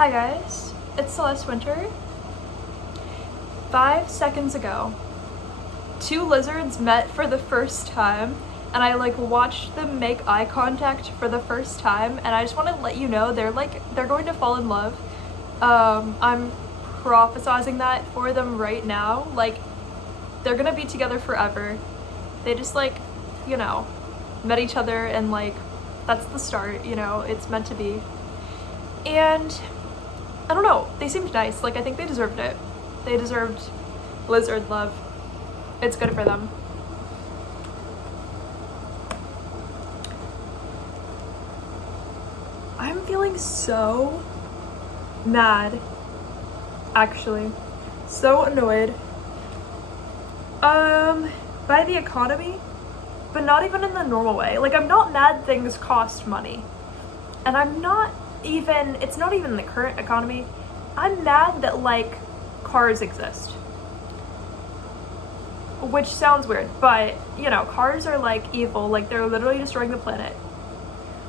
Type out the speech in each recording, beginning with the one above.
Hi guys, it's Celeste Winter. 5 seconds ago, two lizards met for the first time, and I watched them make eye contact for the first time, and I just want to let you know they're going to fall in love. I'm prophesizing that for them right now. They're gonna be together forever. They just met each other, and that's the start, it's meant to be. And I don't know, they seemed nice. I think they deserved it. They deserved lizard love. It's good for them. I'm feeling so mad, actually. So annoyed. By the economy, but not even in the normal way. I'm not mad things cost money. And it's not even the current economy. I'm mad that cars exist. Which sounds weird, but cars are evil. They're literally destroying the planet.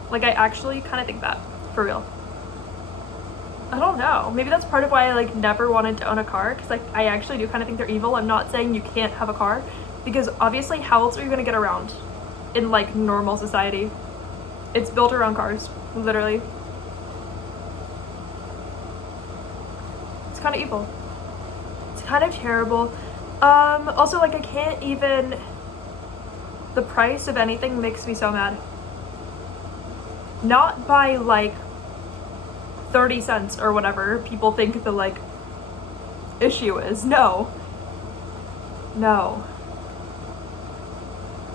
I actually kind of think that, for real. I don't know. Maybe that's part of why I never wanted to own a car, because I actually do kind of think they're evil. I'm not saying you can't have a car, because obviously how else are you gonna get around in normal society? It's built around cars, literally. It's kind of evil. It's kind of terrible. Also I can't even, the price of anything makes me so mad. Not by 30 cents or whatever people think the issue is. No.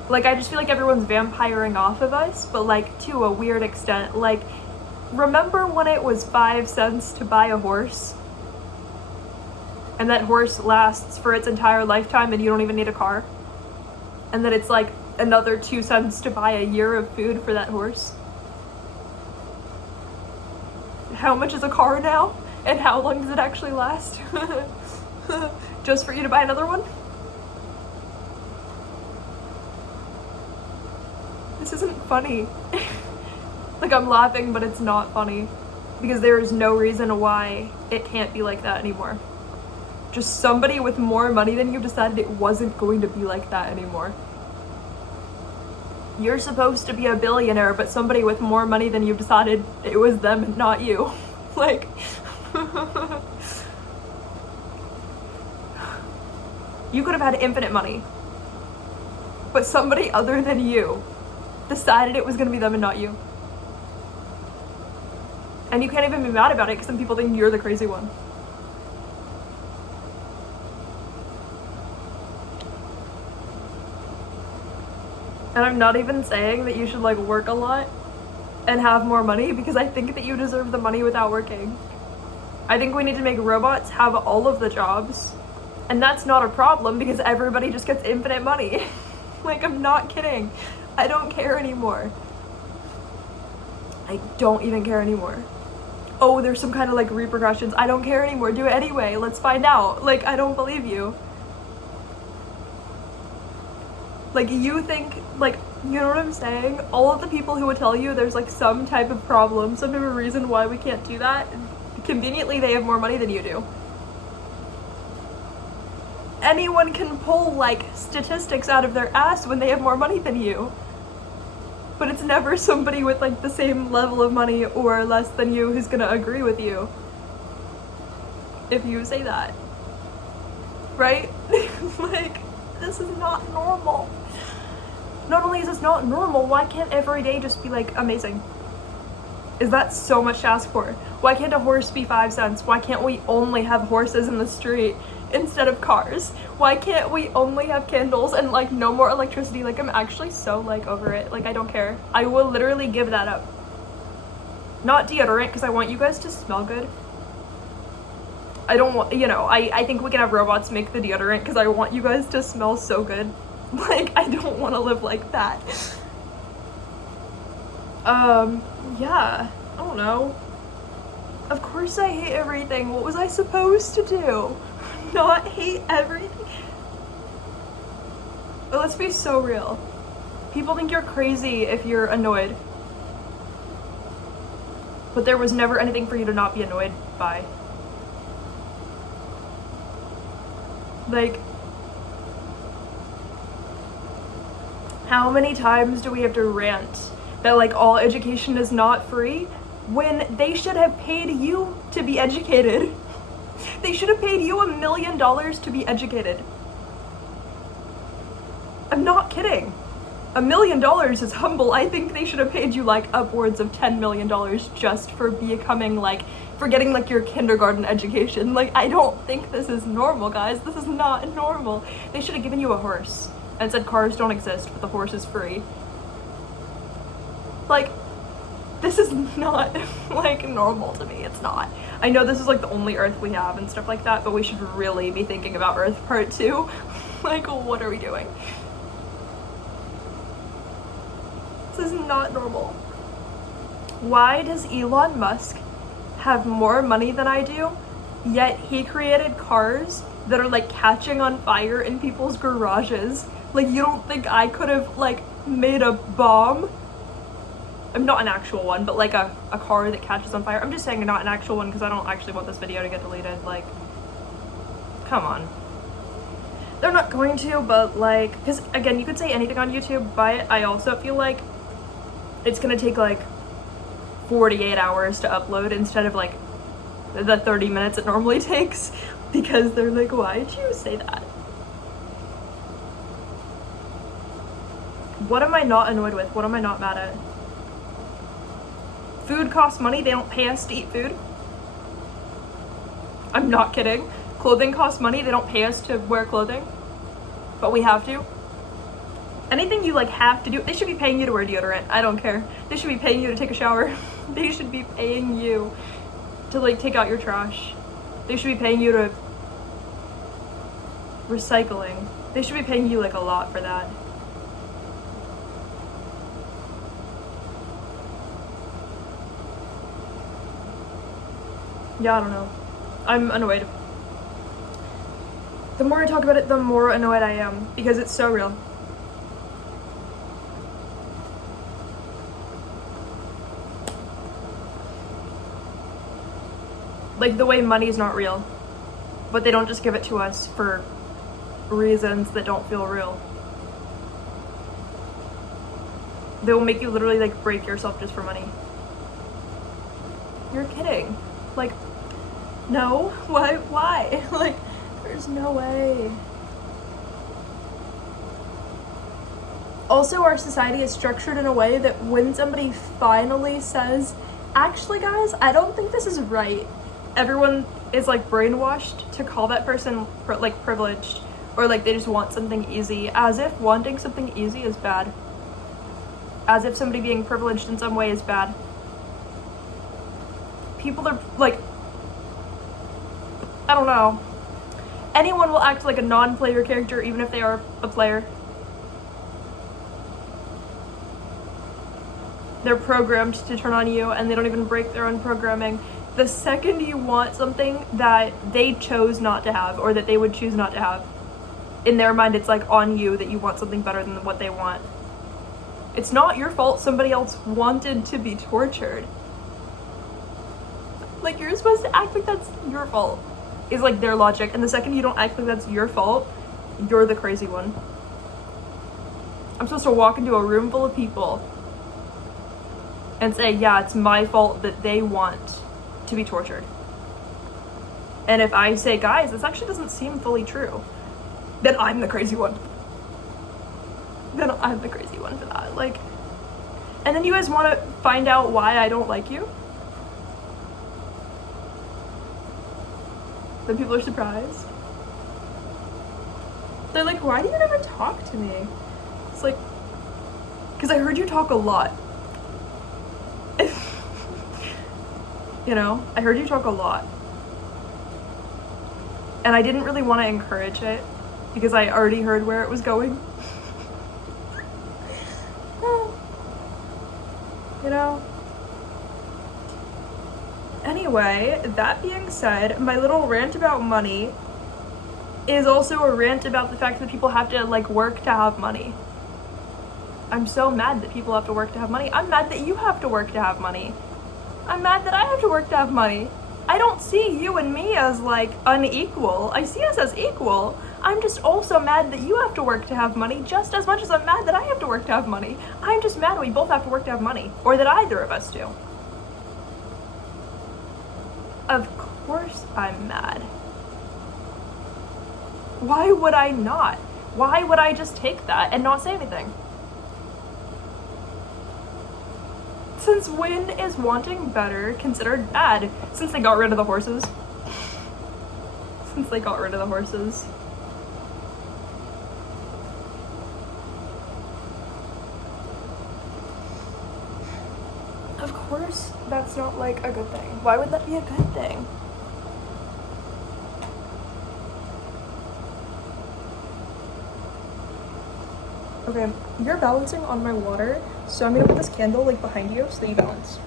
I just feel everyone's vampiring off of us, but to a weird extent. Remember when it was 5 cents to buy a horse? And that horse lasts for its entire lifetime and you don't even need a car? And then it's another 2 cents to buy a year of food for that horse? How much is a car now? And how long does it actually last? Just for you to buy another one? This isn't funny. I'm laughing, but it's not funny. Because there is no reason why it can't be like that anymore. Just somebody with more money than you decided it wasn't going to be like that anymore. You're supposed to be a billionaire, but somebody with more money than you decided it was them and not you. You could have had infinite money, but somebody other than you decided it was gonna be them and not you. And you can't even be mad about it because some people think you're the crazy one. And I'm not even saying that you should work a lot and have more money, because I think that you deserve the money without working. I think we need to make robots have all of the jobs, and that's not a problem because everybody just gets infinite money. I'm not kidding. I don't care anymore. I don't even care anymore. Oh, there's some kind of repercussions. I don't care anymore. Do it anyway. Let's find out. I don't believe you. You think, you know what I'm saying? All of the people who would tell you there's some type of problem, some type of reason why we can't do that, conveniently they have more money than you do. Anyone can pull statistics out of their ass when they have more money than you. But it's never somebody with the same level of money or less than you who's gonna agree with you if you say that. Right? This is not normal. Not only is this not normal, why can't every day just be amazing? Is that so much to ask for? Why can't a horse be 5 cents? Why can't we only have horses in the street instead of cars? Why can't we only have candles and no more electricity? I'm actually so over it. I don't care. I will literally give that up. Not deodorant, because I want you guys to smell good. I don't want, I think we can have robots make the deodorant because I want you guys to smell so good. I don't want to live like that. Yeah, I don't know. Of course I hate everything. What was I supposed to do? Not hate everything? But let's be so real. People think you're crazy if you're annoyed. But there was never anything for you to not be annoyed. by. Like, how many times do we have to rant that like all education is not free when they should have paid you to be educated? They should have paid you $1 million to be educated. I'm not kidding. $1 million is humble. I think they should have paid you like upwards of $10 million just for becoming like, for getting like your kindergarten education. Like, I don't think this is normal, guys. This is not normal. They should have given you a horse and said cars don't exist, but the horse is free. Like, this is not like normal to me. It's not. I know this is like the only Earth we have and stuff like that, but we should really be thinking about Earth Part 2. Like, what are we doing? This is not normal. Why does Elon Musk have more money than I do, yet he created cars that are like catching on fire in people's garages? Like, you don't think I could have like made a bomb? I'm not an actual one, but like a car that catches on fire. I'm just saying not an actual one because I don't actually want this video to get deleted. Like, come on. They're not going to, but like, because again, you could say anything on YouTube, but I also feel like it's gonna take like 48 hours to upload instead of like the 30 minutes it normally takes, because they're like, why did you say that? What am I not annoyed with? What am I not mad at? Food costs money. They don't pay us to eat food. I'm not kidding. Clothing costs money. They don't pay us to wear clothing, but we have to. Anything you like have to do, they should be paying you to wear deodorant. I don't care. They should be paying you to take a shower. They should be paying you to like take out your trash. They should be paying you to recycling. They should be paying you like a lot for that. Yeah, I don't know. I'm annoyed. The more I talk about it, the more annoyed I am, because it's so real. Like the way money is not real, but they don't just give it to us for reasons that don't feel real. They will make you literally like break yourself just for money. You're kidding. Like, no, why? Like, there's no way. Also, our society is structured in a way that when somebody finally says, actually guys, I don't think this is right, everyone is like brainwashed to call that person like privileged, or like they just want something easy, as if wanting something easy is bad. As if somebody being privileged in some way is bad. People are like, I don't know. Anyone will act like a non-player character even if they are a player. They're programmed to turn on you and they don't even break their own programming. The second you want something that they chose not to have, or that they would choose not to have, in their mind it's like on you that you want something better than what they want. It's not your fault somebody else wanted to be tortured. Like, you're supposed to act like that's your fault, is like their logic. And the second you don't act like that's your fault, you're the crazy one. I'm supposed to walk into a room full of people and say, yeah, it's my fault that they want to be tortured. And if I say, guys, this actually doesn't seem fully true, then I'm the crazy one. Then I'm the crazy one for that. Like, and then you guys want to find out why I don't like you? Then people are surprised. They're like, why do you never talk to me? It's like, because I heard you talk a lot. You know, I heard you talk a lot. And I didn't really want to encourage it because I already heard where it was going. You know? Anyway, that being said, my little rant about money is also a rant about the fact that people have to like work to have money. I'm so mad that people have to work to have money. I'm mad that you have to work to have money. I'm mad that I have to work to have money. I don't see you and me as like unequal. I see us as equal. I'm just also mad that you have to work to have money just as much as I'm mad that I have to work to have money. I'm just mad we both have to work to have money, or that either of us do. Of course I'm mad. Why would I not? Why would I just take that and not say anything? Since when is wanting better considered bad? Since they got rid of the horses. Since they got rid of the horses. Of course, that's not like a good thing. Why would that be a good thing? Okay, you're balancing on my water, so I'm gonna put this candle like behind you so that you balance.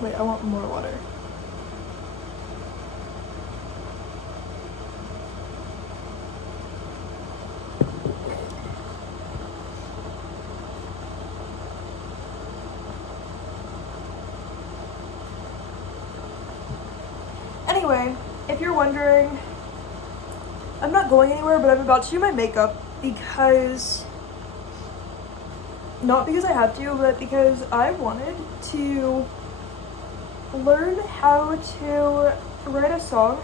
Wait, I want more water. Anyway, if you're wondering, I'm not going anywhere, but I'm about to do my makeup because, not because I have to, but because I wanted to learn how to write a song,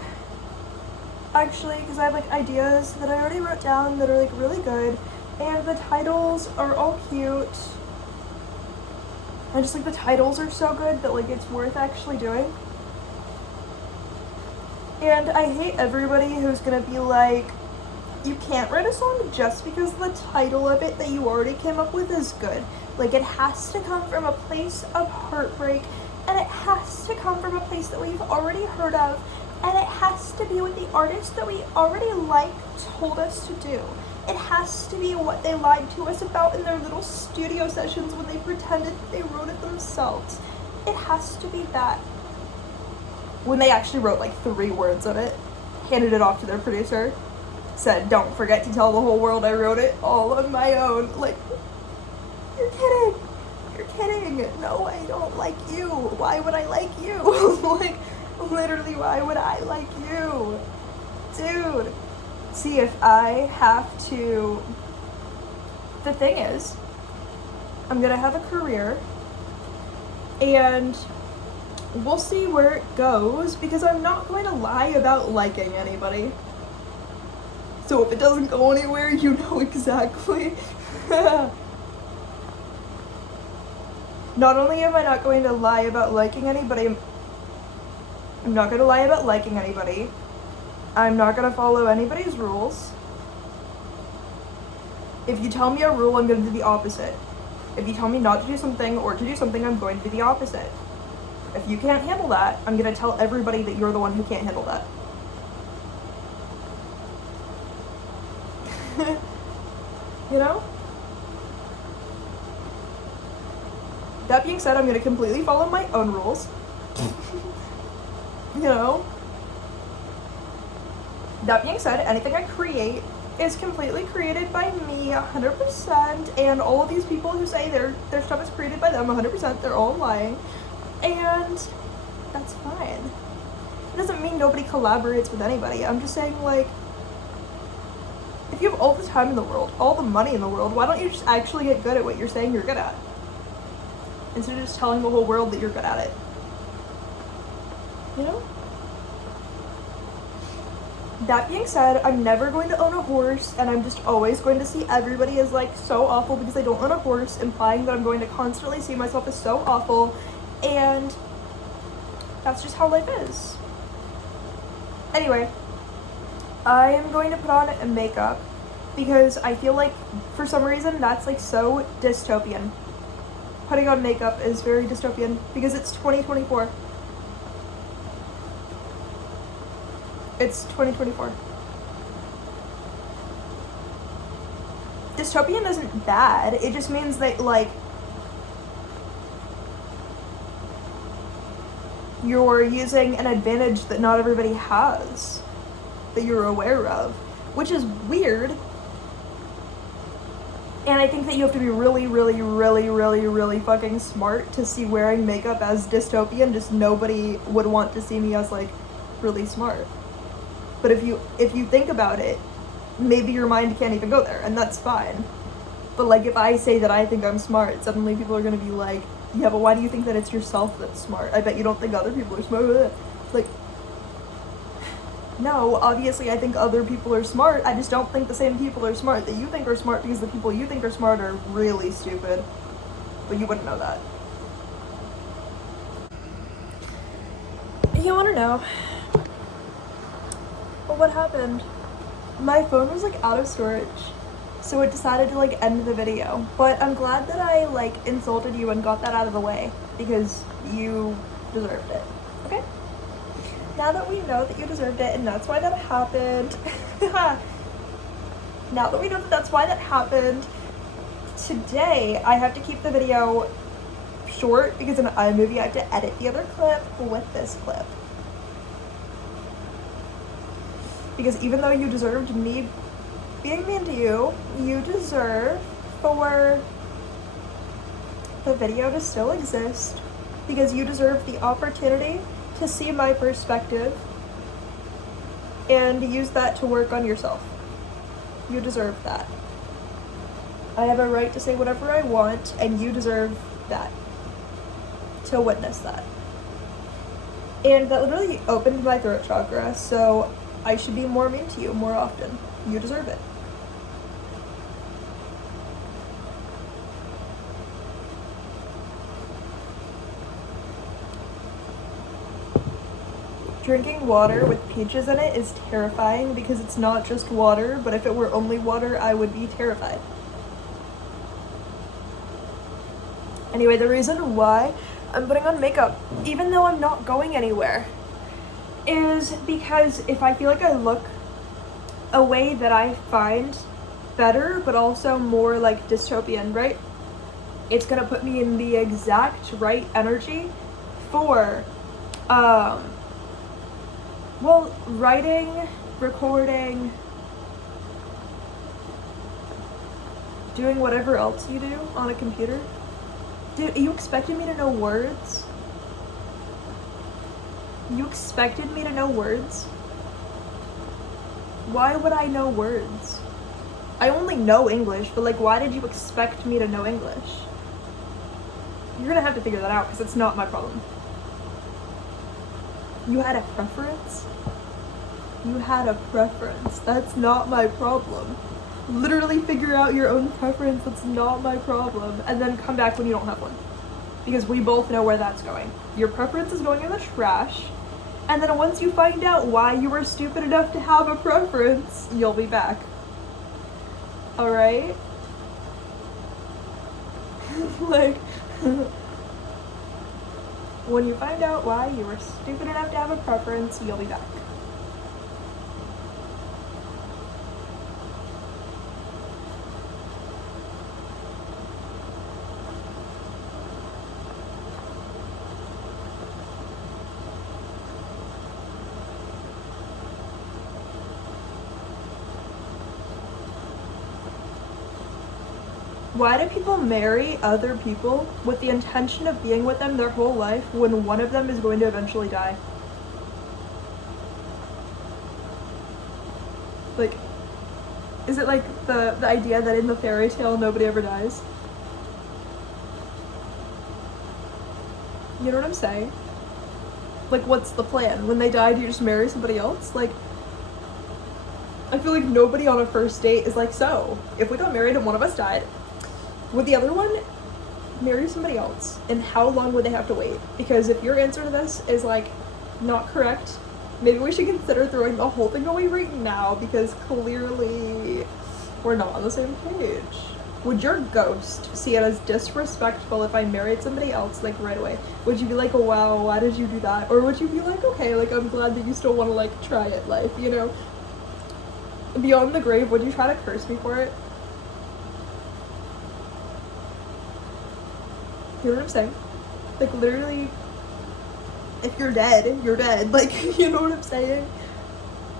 actually, because I have like ideas that I already wrote down that are like really good, and the titles are all cute, and just like the titles are so good that like it's worth actually doing. And I hate everybody who's gonna be like, you can't write a song just because the title of it that you already came up with is good. Like, it has to come from a place of heartbreak, and it has to come from a place that we've already heard of, and it has to be what the artist that we already like told us to do. It has to be what they lied to us about in their little studio sessions when they pretended they wrote it themselves. It has to be that. When they actually wrote like 3 words of it, handed it off to their producer, said, "Don't forget to tell the whole world I wrote it all on my own." Like, you're kidding. You're kidding. No, I don't like you. Why would I like you? Like, literally, why would I like you? Dude. See, if I have to... The thing is, I'm gonna have a career, and we'll see where it goes, because I'm not going to lie about liking anybody. So if it doesn't go anywhere, you know exactly. Not only am I not going to lie about liking anybody, I'm not going to lie about liking anybody. I'm not going to follow anybody's rules. If you tell me a rule, I'm going to do the opposite. If you tell me not to do something or to do something, I'm going to do the opposite. If you can't handle that, I'm going to tell everybody that you're the one who can't handle that. You know? That being said, I'm going to completely follow my own rules. You know? That being said, anything I create is completely created by me 100%, and all of these people who say their stuff is created by them 100%, they're all lying. And that's fine. It doesn't mean nobody collaborates with anybody. I'm just saying, like, if you have all the time in the world, all the money in the world, why don't you just actually get good at what you're saying you're good at? Instead of just telling the whole world that you're good at it. You know? That being said, I'm never going to own a horse, and I'm just always going to see everybody as, like, so awful because I don't own a horse, implying that I'm going to constantly see myself as so awful, and that's just how life is. Anyway, I am going to put on a makeup because I feel like, for some reason, that's, like, so dystopian. Putting on makeup is very dystopian because it's 2024. It's 2024. dystopian isn't bad. It just means that, like, you're using an advantage that not everybody has, that you're aware of, which is weird. And I think that you have to be really, really, really, really, really fucking smart to see wearing makeup as dystopian. Just nobody would want to see me as, like, really smart. But if you think about it, maybe your mind can't even go there, and that's fine. But, like, if I say that I think I'm smart, suddenly people are gonna be like, yeah, but why do you think that it's yourself that's smart? I bet you don't think other people are smart. Like, no, obviously I think other people are smart. I just don't think the same people are smart that you think are smart, because the people you think are smart are really stupid. But you wouldn't know that. You wanna know? Well, what happened? My phone was, like, out of storage, so it decided to, like, end the video. But I'm glad that I, like, insulted you and got that out of the way, because you deserved it. Okay? Now that we know that you deserved it, and that's why that happened, now that we know that that's why that happened, today I have to keep the video short, because in iMovie I have to edit the other clip with this clip. Because even though you deserved me being mean to you, you deserve for the video to still exist, because you deserve the opportunity to see my perspective and use that to work on yourself. You deserve that. I have a right to say whatever I want, and you deserve that, to witness that. And that literally opened my throat chakra, so I should be more mean to you more often. You deserve it. Drinking water with peaches in it is terrifying, because it's not just water, but if it were only water, I would be terrified. Anyway, the reason why I'm putting on makeup, even though I'm not going anywhere, is because if I feel like I look a way that I find better, but also more, like, dystopian, right? It's gonna put me in the exact right energy for, well, writing, recording, doing whatever else you do on a computer. Dude, you expected me to know words? You expected me to know words? Why would I know words? I only know English, but, like, why did you expect me to know English? You're gonna have to figure that out, because it's not my problem. You had a preference? You had a preference. That's not my problem. Literally figure out your own preference. That's not my problem. And then come back when you don't have one. Because we both know where that's going. Your preference is going in the trash. And then once you find out why you were stupid enough to have a preference, you'll be back. Alright? Like, when you find out why you were stupid enough to have a preference, you'll be back. Why do people marry other people with the intention of being with them their whole life when one of them is going to eventually die? Like, is it like the idea that in the fairy tale nobody ever dies? You know what I'm saying? Like, what's the plan? When they die, do you just marry somebody else? Like, I feel like nobody on a first date is like, so, if we got married and one of us died, would the other one marry somebody else? And how long would they have to wait? Because if your answer to this is, like, not correct, maybe we should consider throwing the whole thing away right now, because clearly we're not on the same page. Would your ghost see it as disrespectful if I married somebody else, like, right away? Would you be like, oh, wow, why did you do that? Or would you be like, okay, like, I'm glad that you still want to, like, try it life, you know? Beyond the grave, would you try to curse me for it? You know what I'm saying? Like, literally, if you're dead, you're dead. Like, you know what I'm saying?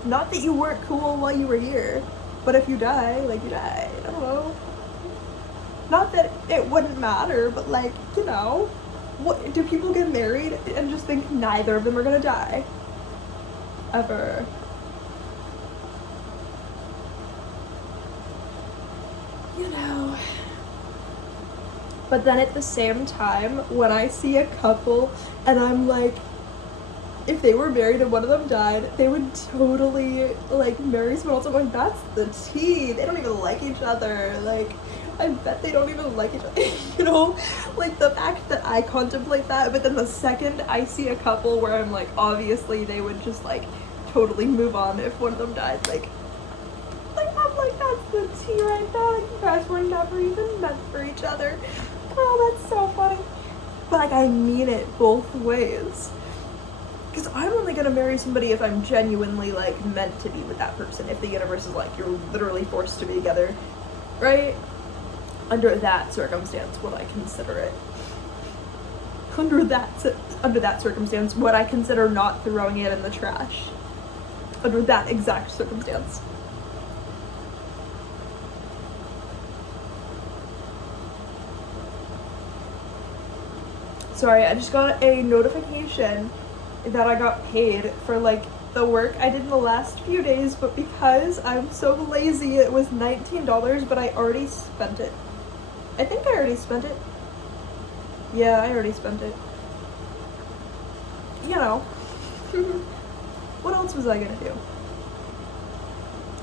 Not that you weren't cool while you were here, but if you die, like, you die. I don't know. Not that it wouldn't matter, but, like, you know, what do people get married and just think neither of them are gonna die? Ever. You know. But then at the same time, when I see a couple and I'm like, if they were married and one of them died, they would totally, like, marry someone else. I'm like, that's the tea. They don't even like each other. Like, I bet they don't even like each other. You know? Like, the fact that I contemplate that, but then the second I see a couple where I'm like, obviously they would just, like, totally move on if one of them died. Like I'm like, that's the tea right there. Like, you guys were never even meant for each other. Oh, that's so funny. But, like, I mean it both ways. Because I'm only gonna marry somebody if I'm genuinely, like, meant to be with that person. If the universe is like, you're literally forced to be together, right? Under that circumstance, would I consider it? Under that circumstance, would I consider not throwing it in the trash? Under that exact circumstance. Sorry, I just got a notification that I got paid for, like, the work I did in the last few days, but because I'm so lazy, it was $19, but I already spent it. I think I already spent it. Yeah, I already spent it. You know. What else was I gonna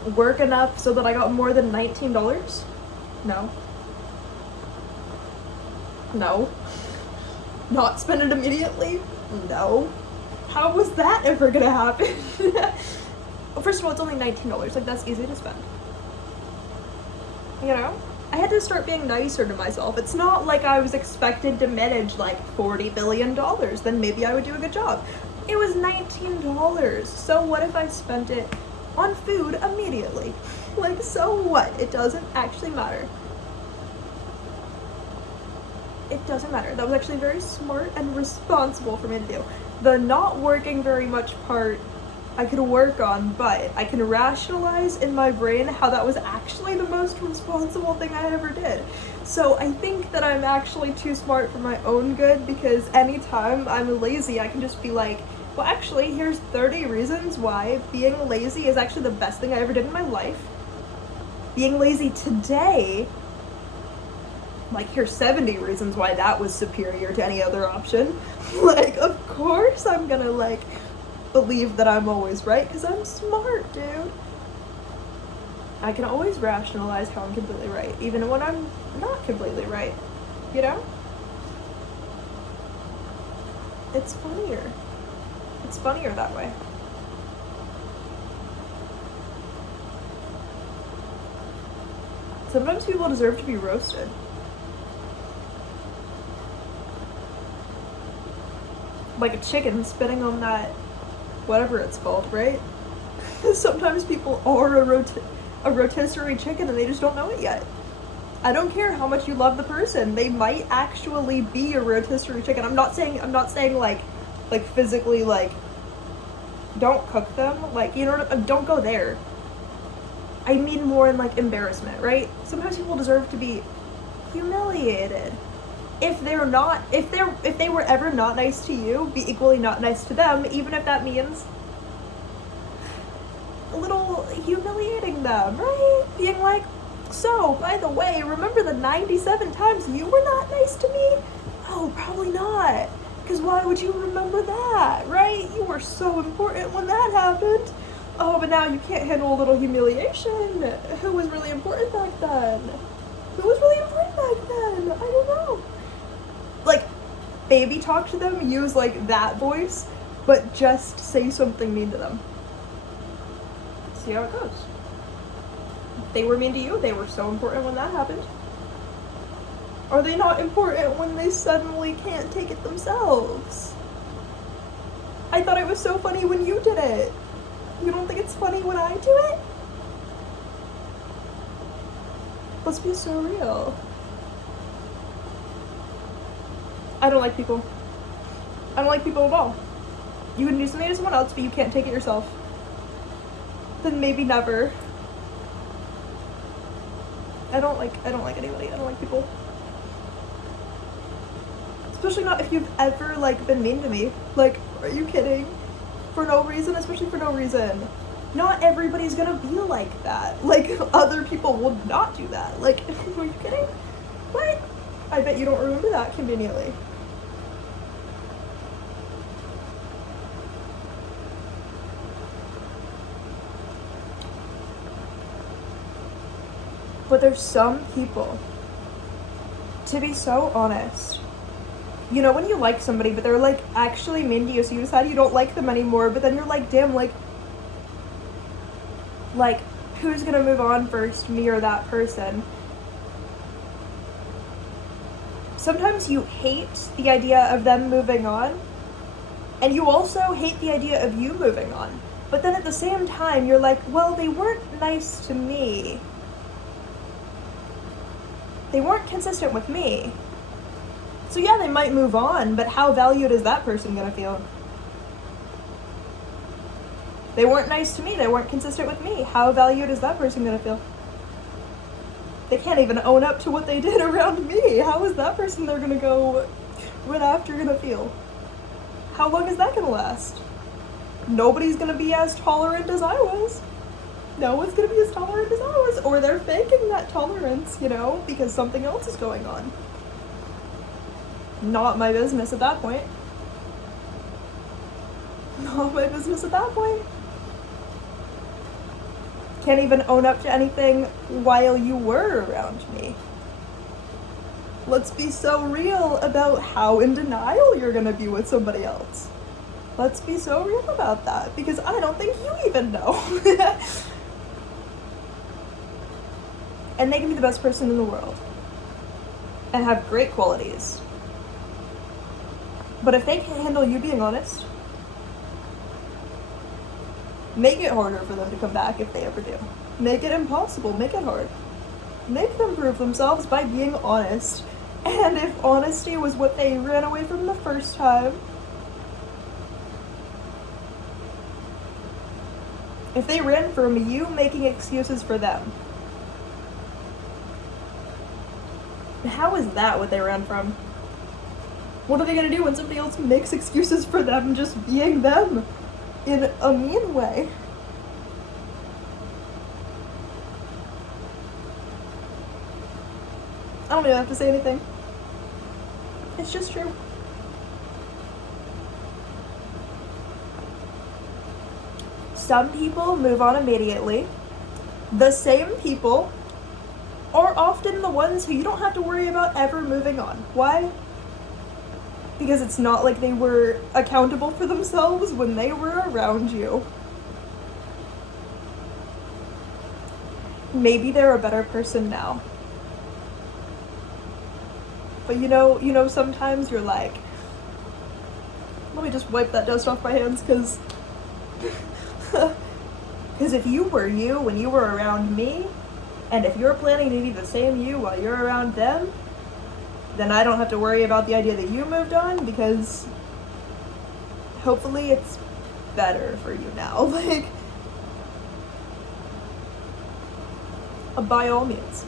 do? Work enough so that I got more than $19? No. No. Not spend it immediately? No. How was that ever gonna happen? Well, first of all, it's only $19. Like, that's easy to spend. You know? I had to start being nicer to myself. It's not like I was expected to manage, like, $40 billion. Then maybe I would do a good job. It was $19. So what if I spent it on food immediately? Like, so what? It doesn't actually matter. It doesn't matter. That was actually very smart and responsible for me to do. The not working very much part I could work on, but I can rationalize in my brain how that was actually the most responsible thing I ever did. So I think that I'm actually too smart for my own good, because anytime I'm lazy, I can just be like, well, actually, here's 30 reasons why being lazy is actually the best thing I ever did in my life. Being lazy today, like, here's 70 reasons why that was superior to any other option. Like, of course I'm gonna, like, believe that I'm always right, because I'm smart, dude. I can always rationalize how I'm completely right, even when I'm not completely right, you know? It's funnier. It's funnier that way. Sometimes people deserve to be roasted. Like a chicken spitting on that, whatever it's called, right? Sometimes people are a rotisserie chicken and they just don't know it yet. I don't care how much you love the person, they might actually be a rotisserie chicken. I'm not saying like physically, like, don't cook them, like, you know, don't go there. I mean more in, like, embarrassment, right? Sometimes people deserve to be humiliated. If they were ever not nice to you, be equally not nice to them, even if that means a little humiliating them, right? Being like, so, by the way, remember the 97 times you were not nice to me? Oh, probably not. Because why would you remember that, right? You were so important when that happened. Oh, but now you can't handle a little humiliation. Who was really important back then? Who was really important back then? I don't know. Like, baby talk to them, use, like, that voice, but just say something mean to them. See how it goes. If they were mean to you, they were so important when that happened. Are they not important when they suddenly can't take it themselves? I thought it was so funny when you did it. You don't think it's funny when I do it? Let's be so real. I don't like people. I don't like people at all. You can do something to someone else, but you can't take it yourself. Then maybe never. I don't like anybody. I don't like people. Especially not if you've ever, like, been mean to me. Like, are you kidding? For no reason, especially for no reason. Not everybody's gonna be like that. Like, other people will not do that. Like, are you kidding? What? I bet you don't remember that conveniently. But there's some people, to be so honest, you know when you like somebody but they're like actually mean to you, so you decide you don't like them anymore, but then you're like, damn, like who's gonna move on first, me or that person? Sometimes you hate the idea of them moving on, and you also hate the idea of you moving on. But then at the same time, you're like, well, they weren't nice to me. They weren't consistent with me. So yeah, they might move on, but how valued is that person gonna feel? They weren't nice to me, they weren't consistent with me. How valued is that person gonna feel? They can't even own up to what they did around me. How is that person they're gonna go run after gonna feel? How long is that gonna last? Nobody's gonna be as tolerant as I was. No one's gonna be as tolerant as I was, or they're faking that tolerance, you know, because something else is going on. Not my business at that point. Not my business at that point. Can't even own up to anything while you were around me. Let's be so real about how in denial you're gonna be with somebody else. Let's be so real about that, because I don't think you even know. And they can be the best person in the world and have great qualities. But if they can't handle you being honest, make it harder for them to come back if they ever do. Make it impossible, make it hard. Make them prove themselves by being honest. And if honesty was what they ran away from the first time, if they ran from you making excuses for them, how is that what they ran from? What are they gonna do when somebody else makes excuses for them just being them in a mean way? I don't even have to say anything. It's just true. Some people move on immediately. The same people are often the ones who you don't have to worry about ever moving on. Why? Because it's not like they were accountable for themselves when they were around you. Maybe they're a better person now. But you know, sometimes you're like, let me just wipe that dust off my hands, because if you were you when you were around me, and if you're planning to be the same you while you're around them, then I don't have to worry about the idea that you moved on, because hopefully it's better for you now. Like, by all means.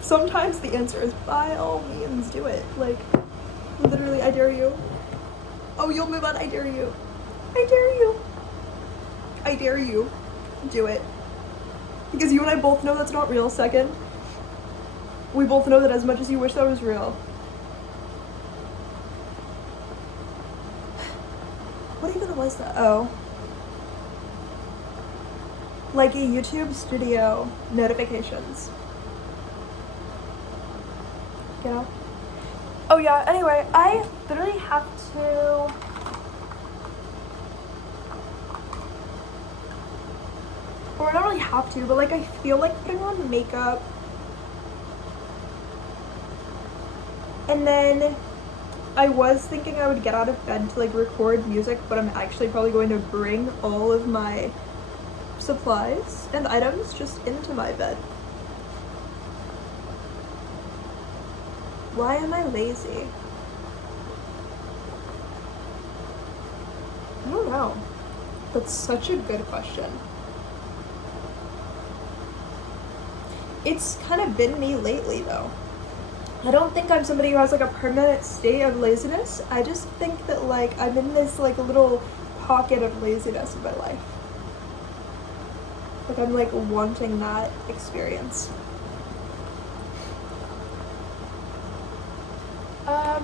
Sometimes the answer is by all means do it. Like, literally, I dare you. Oh, you'll move on, I dare you. I dare you. I dare you. Do it. Because you and I both know that's not real, second. We both know that as much as you wish that was real. What even was that? Oh. Like a YouTube studio notifications. You know? Oh yeah, anyway, I literally have to... Or I don't really have to, but like I feel like putting on makeup. And then I was thinking I would get out of bed to like record music, but I'm actually probably going to bring all of my supplies and items just into my bed. Why am I lazy? don't know. That's such a good question. It's kind of been me lately, though. I don't think I'm somebody who has like a permanent state of laziness. I just think that like I'm in this like little pocket of laziness in my life. Like I'm like wanting that experience.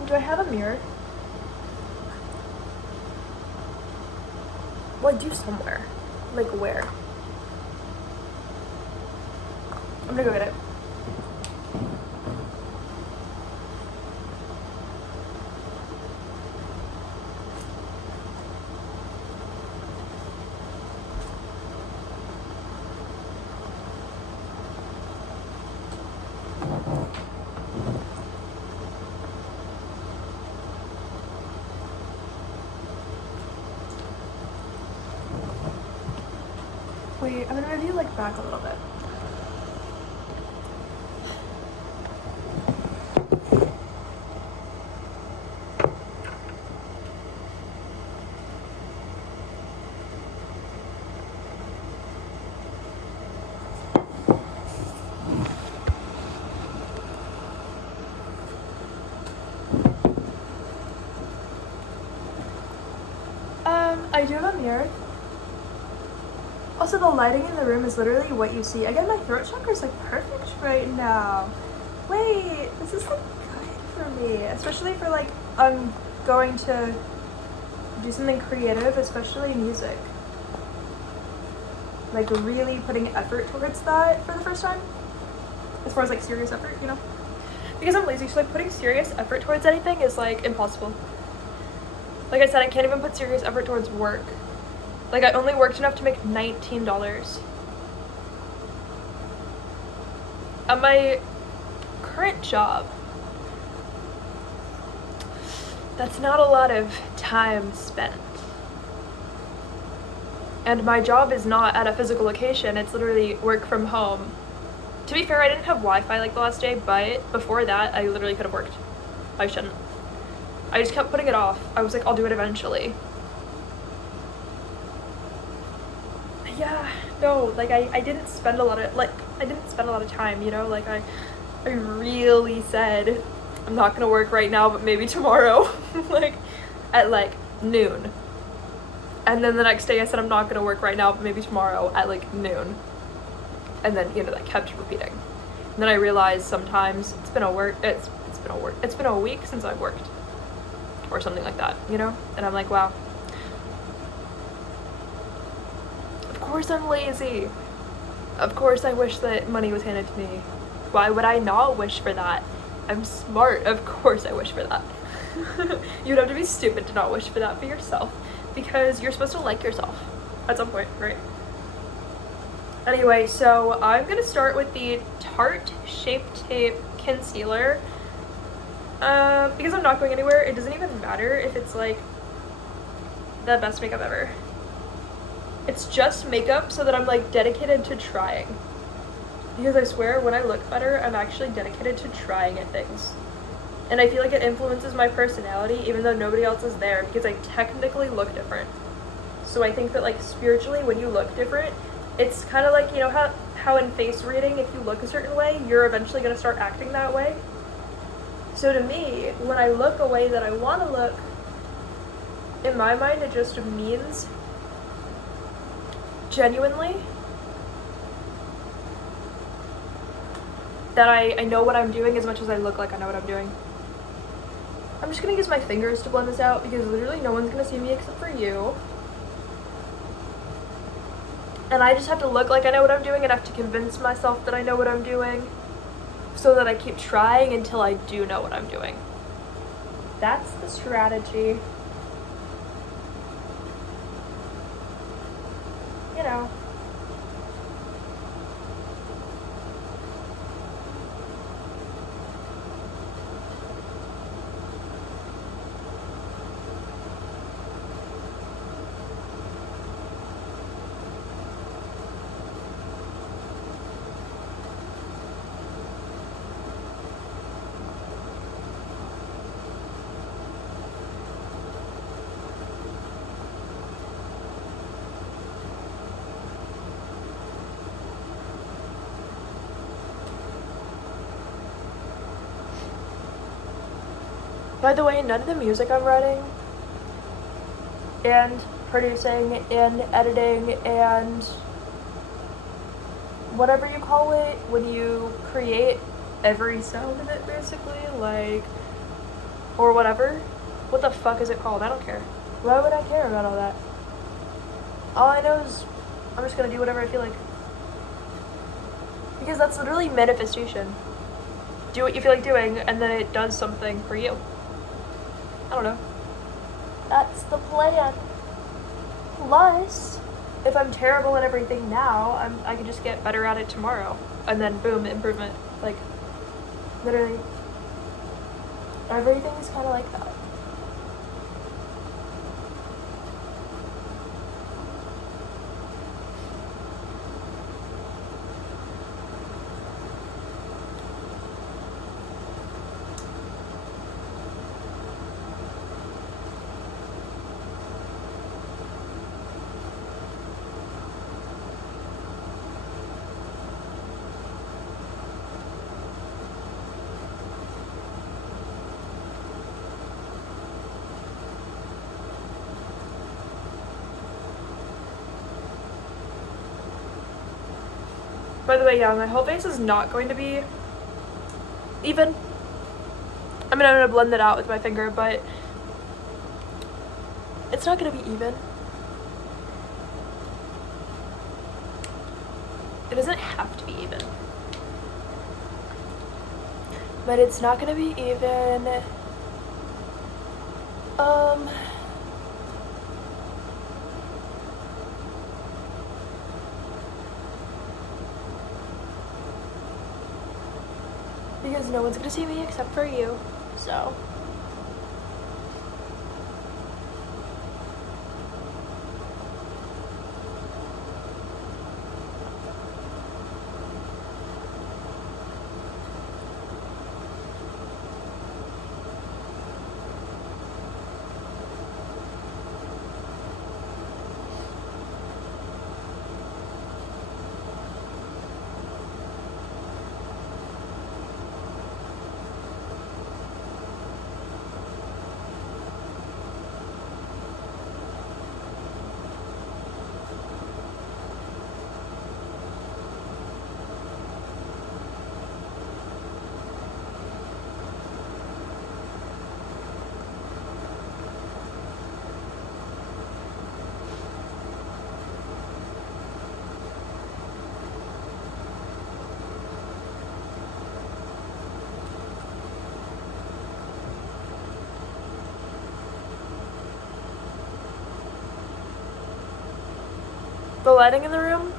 Do I have a mirror? Well, I do somewhere. Like where? I'm gonna go get it. Wait, I'm gonna move you like back a little bit. I do have a mirror. Also, the lighting in the room is literally what you see. Again, my throat chakra is like perfect right now. Wait, this is like good for me, especially for like I'm going to do something creative, especially music. Like really putting effort towards that for the first time, as far as like serious effort, you know? Because I'm lazy, so like putting serious effort towards anything is like impossible. Like I said, I can't even put serious effort towards work. Like I only worked enough to make $19. At my current job, that's not a lot of time spent. And my job is not at a physical location, it's literally work from home. To be fair, I didn't have Wi-Fi like the last day, but before that, I literally could have worked. I shouldn't. I just kept putting it off. I was like, I'll do it eventually. Yeah, no, like I didn't spend a lot of time, you know, like I really said I'm not gonna work right now, but maybe tomorrow, like at like noon. And then the next day I said I'm not gonna work right now, but maybe tomorrow at like noon. And then, you know, that kept repeating. And then I realized sometimes it's been a week since I've worked. Or something like that, you know? And I'm like, wow. Of course I'm lazy. Of course I wish that money was handed to me. Why would I not wish for that? I'm smart. Of course I wish for that. You'd have to be stupid to not wish for that for yourself, because you're supposed to like yourself at some point, right? Anyway, so I'm gonna start with the Tarte Shape Tape Concealer. Because I'm not going anywhere, it doesn't even matter if it's like the best makeup ever. It's just makeup so that I'm like dedicated to trying. Because I swear, when I look better, I'm actually dedicated to trying at things. And I feel like it influences my personality even though nobody else is there, because I technically look different. So I think that like spiritually, when you look different, it's kind of like, you know how in face reading, if you look a certain way, you're eventually going to start acting that way. So to me, when I look a way that I want to look, in my mind it just means genuinely that I know what I'm doing as much as I look like I know what I'm doing. I'm just going to use my fingers to blend this out because literally no one's going to see me except for you. And I just have to look like I know what I'm doing and have to convince myself that I know what I'm doing, so that I keep trying until I do know what I'm doing. That's the strategy. You know. By the way, none of the music I'm writing and producing and editing and whatever you call it when you create every sound of it, basically, like, or whatever. What the fuck is it called? I don't care. Why would I care about all that? All I know is I'm just gonna do whatever I feel like. Because that's literally manifestation. Do what you feel like doing, and then it does something for you. I don't know. That's the plan. Plus, if I'm terrible at everything now, I can just get better at it tomorrow. And then boom, improvement. Like, literally, everything is kind of like that. By the way, yeah, my whole face is not going to be even. I mean, I'm gonna blend it out with my finger, but it's not gonna be even. It doesn't have to be even. But it's not gonna be even. Because no one's gonna see me except for you, so. The lighting in the room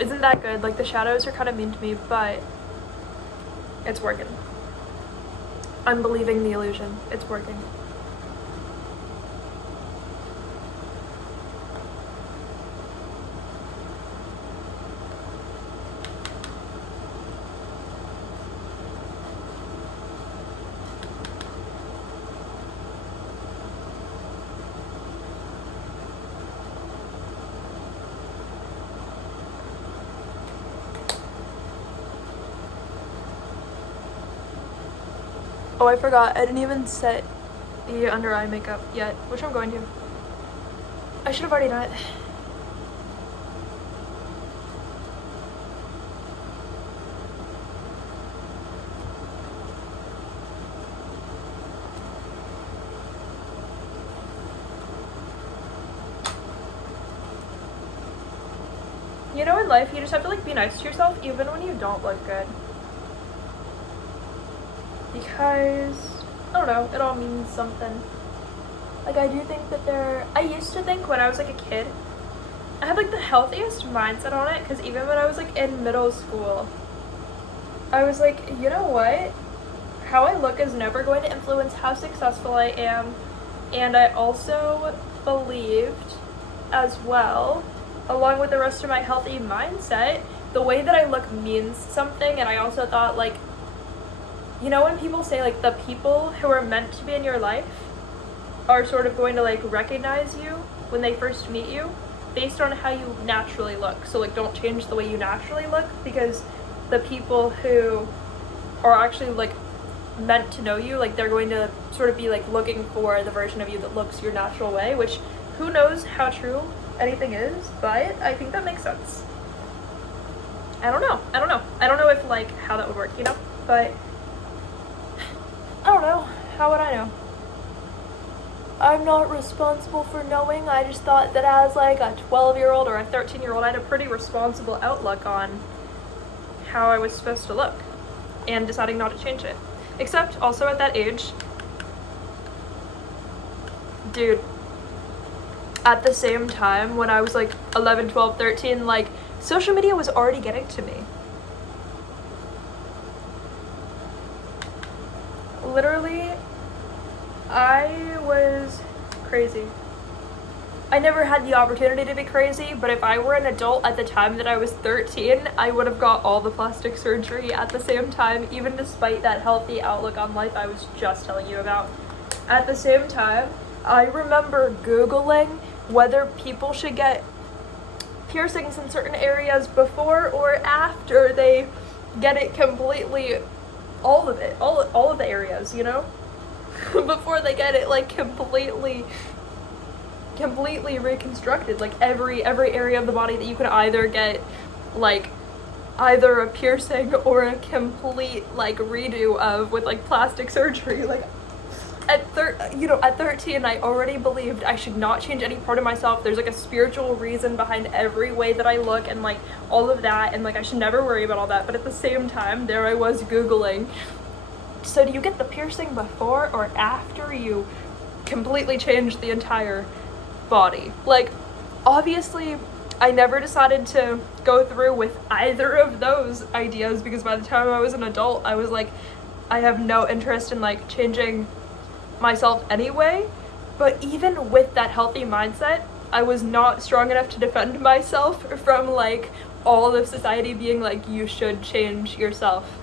isn't that good. Like, the shadows are kind of mean to me, but it's working. I'm believing the illusion. It's working. Oh, I forgot. I didn't even set the under eye makeup yet, which I'm going to. I should have already done it. You know, in life, you just have to, like, be nice to yourself even when you don't look good. Because, I don't know, it all means something. Like, I do think that I used to think when I was, like, a kid, I had, like, the healthiest mindset on it, because even when I was, like, in middle school, I was like, you know what? How I look is never going to influence how successful I am, and I also believed as well, along with the rest of my healthy mindset, the way that I look means something, and I also thought, like, you know when people say, like, the people who are meant to be in your life are sort of going to, like, recognize you when they first meet you based on how you naturally look. So, like, don't change the way you naturally look, because the people who are actually, like, meant to know you. Like, they're going to sort of be like looking for the version of you that looks your natural way, which who knows how true anything is, but I think that makes sense. I don't know if like how that would work, you know, but I don't know. How would I know? I'm not responsible for knowing. I just thought that as like a 12-year-old or a 13-year-old, I had a pretty responsible outlook on how I was supposed to look and deciding not to change it. Except also at that age, dude, at the same time when I was like 11, 12, 13, like social media was already getting to me. Literally, I was crazy. I never had the opportunity to be crazy, but if I were an adult at the time that I was 13, I would have got all the plastic surgery at the same time, even despite that healthy outlook on life I was just telling you about. At the same time, I remember Googling whether people should get piercings in certain areas before or after they get it completely, all of the areas, you know? Before they get it like completely reconstructed, like every area of the body that you could either get like either a piercing or a complete like redo of with like plastic surgery. Like at 13 I already believed I should not change any part of myself. There's like a spiritual reason behind every way that I look and like all of that, and like I should never worry about all that. But at the same time, there I was Googling, so do you get the piercing before or after you completely change the entire body? Like, obviously I never decided to go through with either of those ideas, because by the time I was an adult, I was like, I have no interest in like changing myself anyway. But even with that healthy mindset, I was not strong enough to defend myself from like all of society being like, you should change yourself.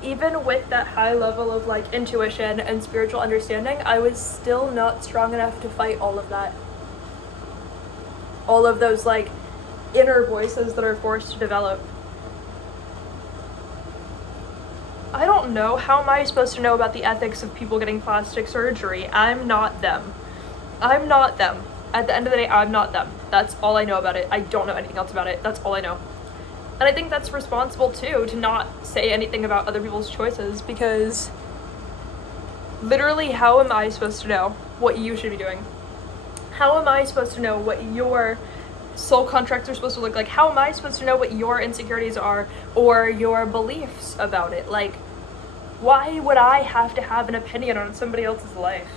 Even with that high level of like intuition and spiritual understanding, I was still not strong enough to fight all of that. All of those like inner voices that are forced to develop. I don't know. How am I supposed to know about the ethics of people getting plastic surgery? I'm not them. I'm not them. At the end of the day, I'm not them. That's all I know about it. I don't know anything else about it. That's all I know. And I think that's responsible too, to not say anything about other people's choices, because literally, how am I supposed to know what you should be doing? How am I supposed to know what your soul contracts are supposed to look like? How am I supposed to know what your insecurities are or your beliefs about it? Like, why would I have to have an opinion on somebody else's life?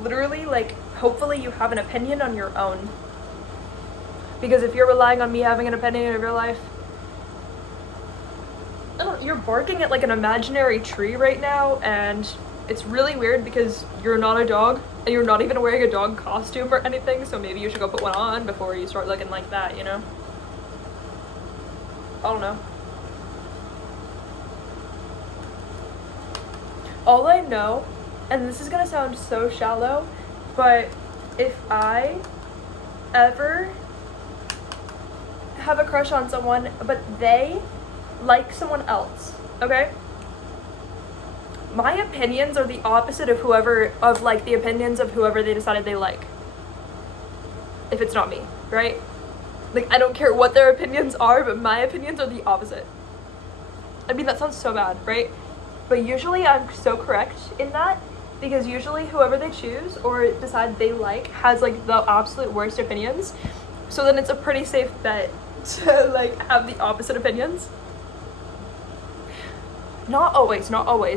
Literally, like, hopefully you have an opinion on your own. Because if you're relying on me having an opinion of your life, you're barking at like an imaginary tree right now, and it's really weird because you're not a dog and you're not even wearing a dog costume or anything, so maybe you should go put one on before you start looking like that, you know? I don't know. All I know, and this is gonna sound so shallow, but if I ever have a crush on someone, but they like someone else, okay? My opinions are the opposite of the opinions of whoever they decided they like. If it's not me, right? Like, I don't care what their opinions are, but my opinions are the opposite. I mean, that sounds so bad, right? But usually I'm so correct in that, because usually whoever they choose or decide they like has like the absolute worst opinions. So then it's a pretty safe bet to like have the opposite opinions. Not always.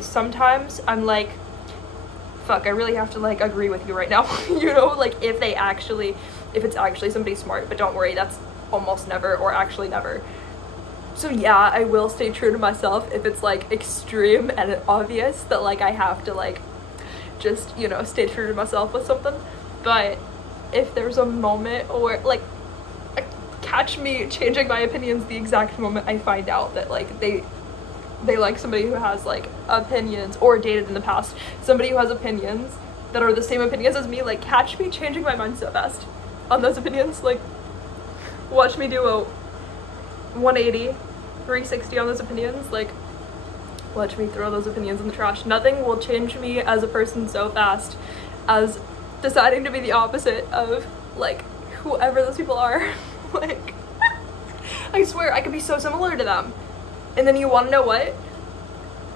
Sometimes I'm like, fuck, I really have to like agree with you right now. You know, like if it's actually somebody smart, but don't worry, that's almost never, or actually never. So yeah, I will stay true to myself if it's like extreme and obvious that like I have to like just, you know, stay true to myself with something. But if there's a moment, or like catch me changing my opinions the exact moment I find out that like they like somebody who has like opinions, or dated in the past somebody who has opinions that are the same opinions as me, like catch me changing my mind so fast on those opinions. Like, watch me do a 180, 360 on those opinions. Like, watch me throw those opinions in the trash. Nothing will change me as a person so fast as deciding to be the opposite of, like, whoever those people are. Like, I swear, I could be so similar to them. And then you want to know what?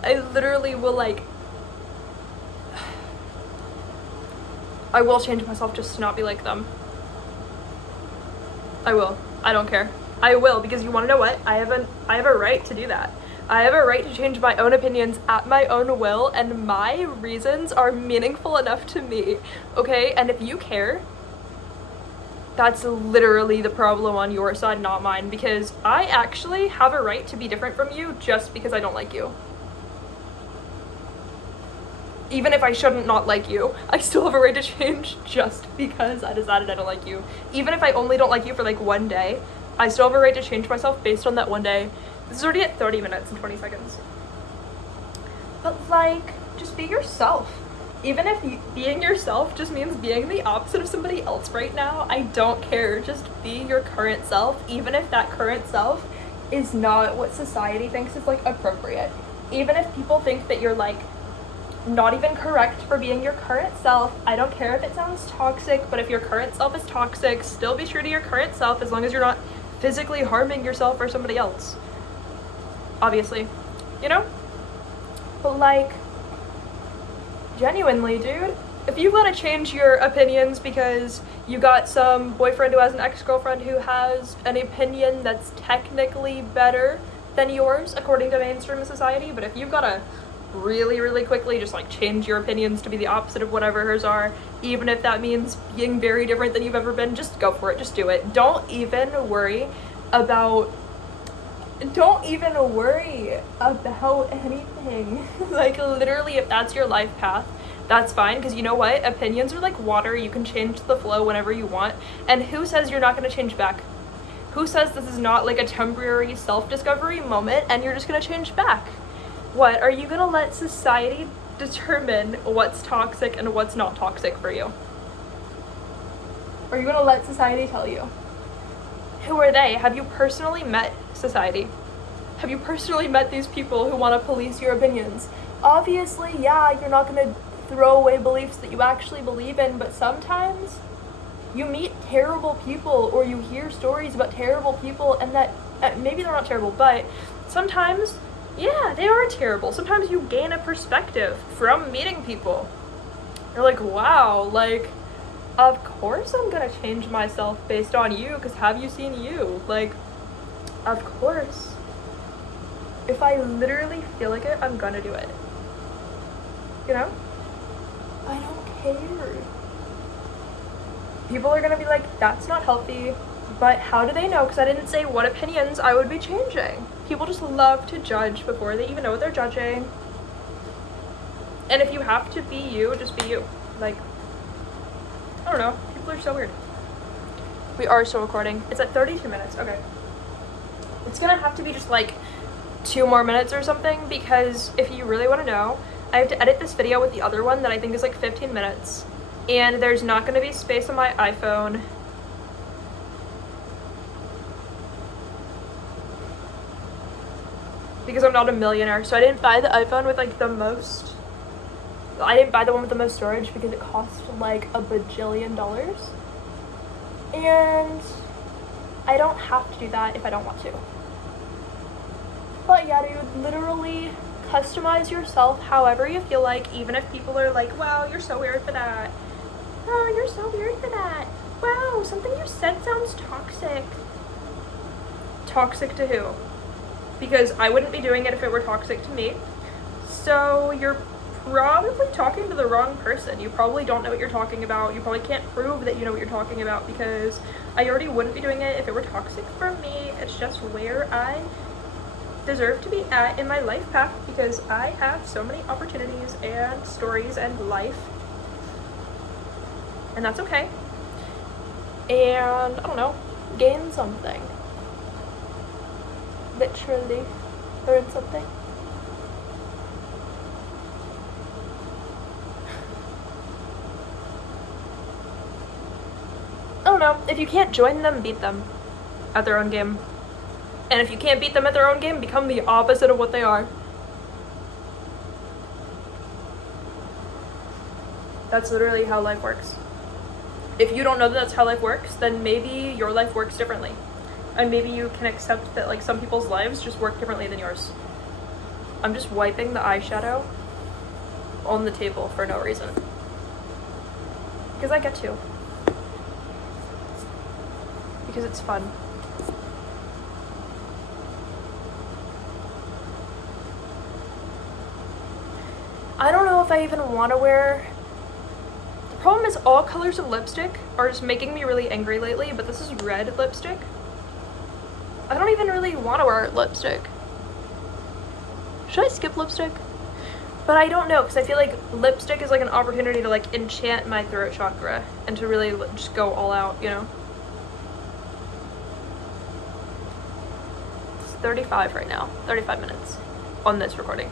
I literally will, like, I will change myself just to not be like them. I will. I don't care. I will, because you want to know what? I have a right to do that. I have a right to change my own opinions at my own will, and my reasons are meaningful enough to me, okay? And if you care, that's literally the problem on your side, not mine, because I actually have a right to be different from you just because I don't like you. Even if I shouldn't not like you, I still have a right to change just because I decided I don't like you. Even if I only don't like you for like one day, I still have a right to change myself based on that one day. This is already at 30 minutes and 20 seconds. But like, just be yourself. Even if being yourself just means being the opposite of somebody else right now, I don't care. Just be your current self, even if that current self is not what society thinks is like appropriate. Even if people think that you're like not even correct for being your current self, I don't care if it sounds toxic, but if your current self is toxic, still be true to your current self as long as you're not physically harming yourself or somebody else. Obviously, you know? But like, genuinely, dude, if you've got to change your opinions because you got some boyfriend who has an ex-girlfriend who has an opinion that's technically better than yours according to mainstream society, but if you've got to really, really quickly just like change your opinions to be the opposite of whatever hers are, even if that means being very different than you've ever been, just go for it. Just do it. Don't even worry about anything. Like, literally, if that's your life path, that's fine, because you know what? Opinions are like water. You can change the flow whenever you want. And who says you're not going to change back? Who says this is not like a temporary self-discovery moment and you're just going to change back? What, are you going to let society determine what's toxic and what's not toxic for you? Are you going to let society tell you? Who are they? Have you personally met society? Have you personally met these people who want to police your opinions? Obviously, yeah, you're not going to throw away beliefs that you actually believe in, but sometimes you meet terrible people or you hear stories about terrible people, and that maybe they're not terrible, but sometimes, yeah, they are terrible. Sometimes you gain a perspective from meeting people. You're like, wow, like, of course I'm gonna change myself based on you, because have you seen you? Like, of course. If I literally feel like it, I'm gonna do it. You know? I don't care. People are gonna be like, that's not healthy, but how do they know? Because I didn't say what opinions I would be changing. People just love to judge before they even know what they're judging. And if you have to be you, just be you. Like, I don't know. People are so weird. We are still recording. It's at 32 minutes. Okay. It's gonna have to be just like 2 more minutes or something, because if you really want to know, I have to edit this video with the other one that I think is like 15 minutes. And there's not going to be space on my iPhone. Because I'm not a millionaire. So I didn't buy the iPhone with like the most... I didn't buy the one with the most storage because it cost like $1 bajillion. And I don't have to do that if I don't want to. But yeah, dude, literally customize yourself however you feel like, even if people are like, wow, you're so weird for that. Oh, you're so weird for that. Wow, something you said sounds toxic. Toxic to who? Because I wouldn't be doing it if it were toxic to me. So you're probably talking to the wrong person. You probably don't know what you're talking about. You probably can't prove that you know what you're talking about, because I already wouldn't be doing it if it were toxic for me. It's just where I deserve to be at in my life path, because I have so many opportunities and stories and life. And that's okay. And, I don't know, gain something. Literally learn something. I don't know, if you can't join them, beat them at their own game. And if you can't beat them at their own game, become the opposite of what they are. That's literally how life works. If you don't know that that's how life works, then maybe your life works differently. And maybe you can accept that like some people's lives just work differently than yours. I'm just wiping the eyeshadow on the table for no reason. Because I get to. Because it's fun. I don't know if I even want to wear... The problem is all colors of lipstick are just making me really angry lately, but this is red lipstick. I don't even really want to wear lipstick. Should I skip lipstick? But I don't know, because I feel like lipstick is like an opportunity to like enchant my throat chakra and to really just go all out, you know? It's 35 right now, 35 minutes on this recording.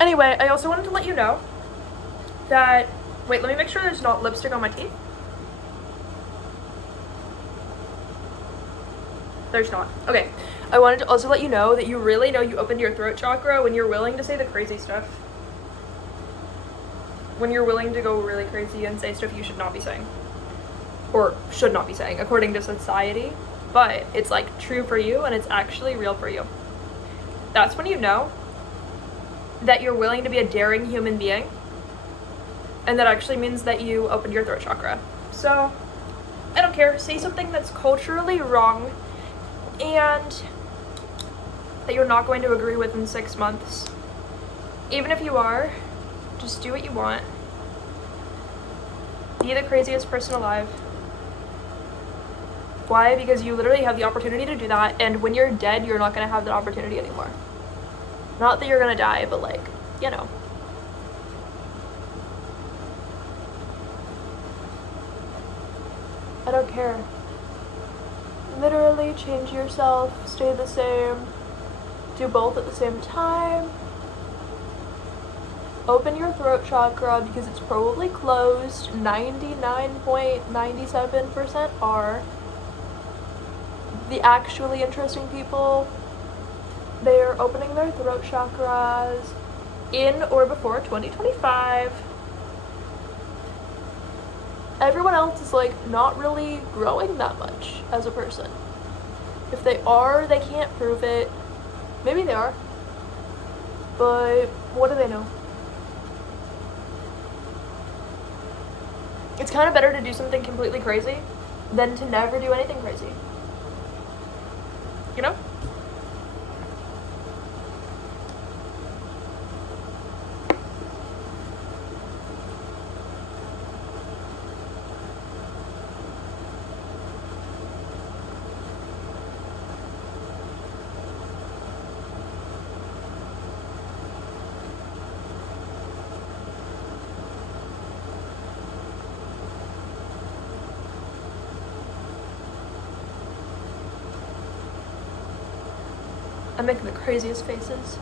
Anyway, I also wanted to let you know that, wait, let me make sure there's not lipstick on my teeth. There's not. Okay. I wanted to also let you know that you really know you opened your throat chakra when you're willing to say the crazy stuff. When you're willing to go really crazy and say stuff you should not be saying. Or should not be saying, according to society. But it's like true for you and it's actually real for you. That's when you know that you're willing to be a daring human being, and that actually means that you opened your throat chakra. So, I don't care, say something that's culturally wrong, and that you're not going to agree with in 6 months. Even if you are, just do what you want. Be the craziest person alive. Why? Because you literally have the opportunity to do that, and when you're dead, you're not gonna have that opportunity anymore. Not that you're gonna die, but like, you know. I don't care. Literally change yourself, stay the same, do both at the same time. Open your throat chakra because it's probably closed. 99.97% are. The actually interesting people, they are opening their throat chakras in or before 2025. Everyone else is like not really growing that much as a person. If they are, they can't prove it. Maybe they are. But what do they know? It's kind of better to do something completely crazy than to never do anything crazy. You know? I'm making the craziest faces,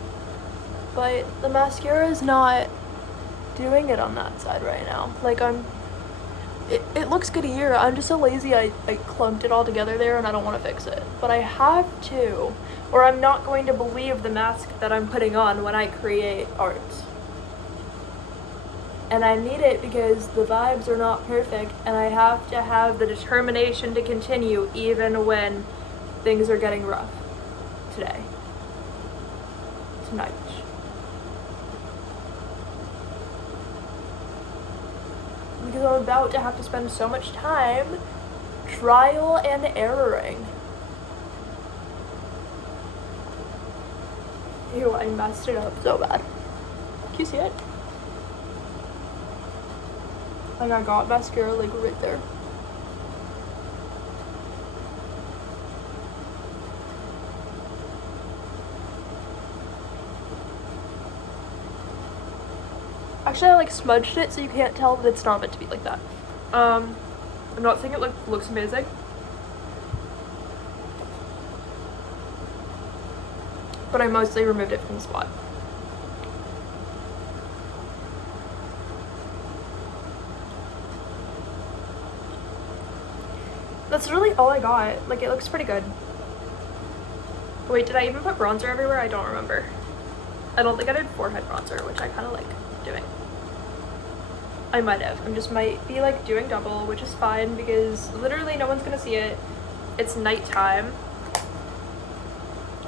but the mascara is not doing it on that side right now. Like it looks good here. I'm just so lazy I clumped it all together there and I don't want to fix it. But I have to, or I'm not going to believe the mask that I'm putting on when I create art. And I need it because the vibes are not perfect and I have to have the determination to continue even when things are getting rough today. Tonight. Because I'm about to have to spend so much time trial and erroring. Ew, I messed it up so bad. Can you see it? Like I got mascara like right there. Actually, I like smudged it so you can't tell that it's not meant to be like that. I'm not saying it looks amazing. But I mostly removed it from the spot. That's really all I got. Like, it looks pretty good. Wait, did I even put bronzer everywhere? I don't remember. I don't think I did forehead bronzer, which I kind of like doing. I might have. I just might be like doing double, which is fine because literally no one's gonna see it. It's nighttime.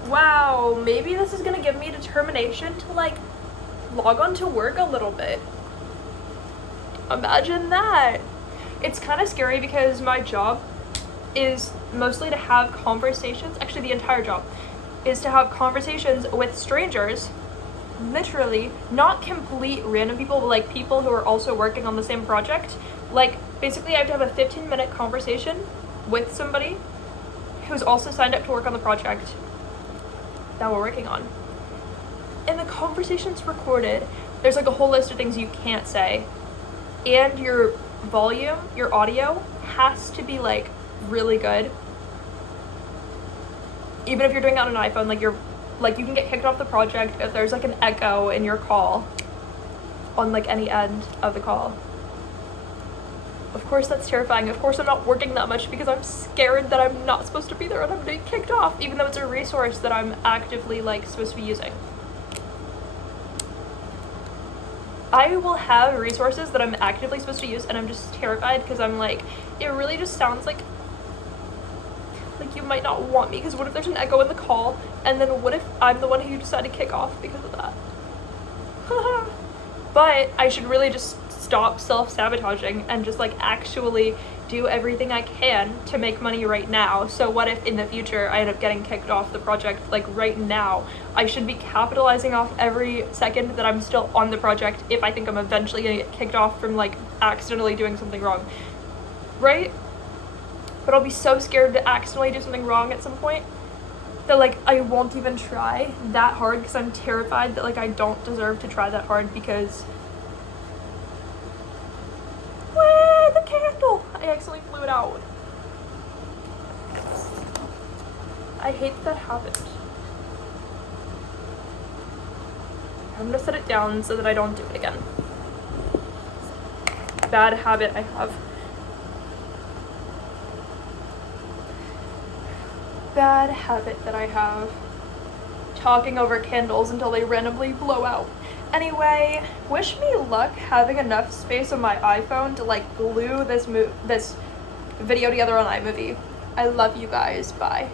Wow, maybe this is gonna give me determination to like log on to work a little bit. Imagine that. It's kind of scary because my job is mostly to have conversations. Actually, the entire job is to have conversations with strangers. Literally, not complete random people, but like people who are also working on the same project. Like, basically I have to have a 15-minute conversation with somebody who's also signed up to work on the project that we're working on. And the conversation's recorded. There's like a whole list of things you can't say. And your volume, your audio has to be like really good. Even if you're doing it on an iPhone, like you can get kicked off the project if there's like an echo in your call on like any end of the call. Of course that's terrifying. Of course I'm not working that much because I'm scared that I'm not supposed to be there and I'm getting kicked off, even though it's a resource that I'm actively like supposed to be using. I will have resources that I'm actively supposed to use and I'm just terrified because I'm like, it really just sounds like you might not want me, because what if there's an echo in the call, and then what if I'm the one who you decide to kick off because of that? But I should really just stop self-sabotaging and just like actually do everything I can to make money right now. So what if in the future I end up getting kicked off the project like right now? I should be capitalizing off every second that I'm still on the project if I think I'm eventually gonna get kicked off from like accidentally doing something wrong, right? But I'll be so scared to accidentally do something wrong at some point that like I won't even try that hard because I'm terrified that like I don't deserve to try that hard because the candle! I accidentally blew it out. I hate that happened. I'm gonna set it down so that I don't do it again. Bad habit I have. Bad habit that I have. Talking over candles until they randomly blow out. Anyway, wish me luck having enough space on my iPhone to like glue this video together on iMovie. I love you guys. Bye.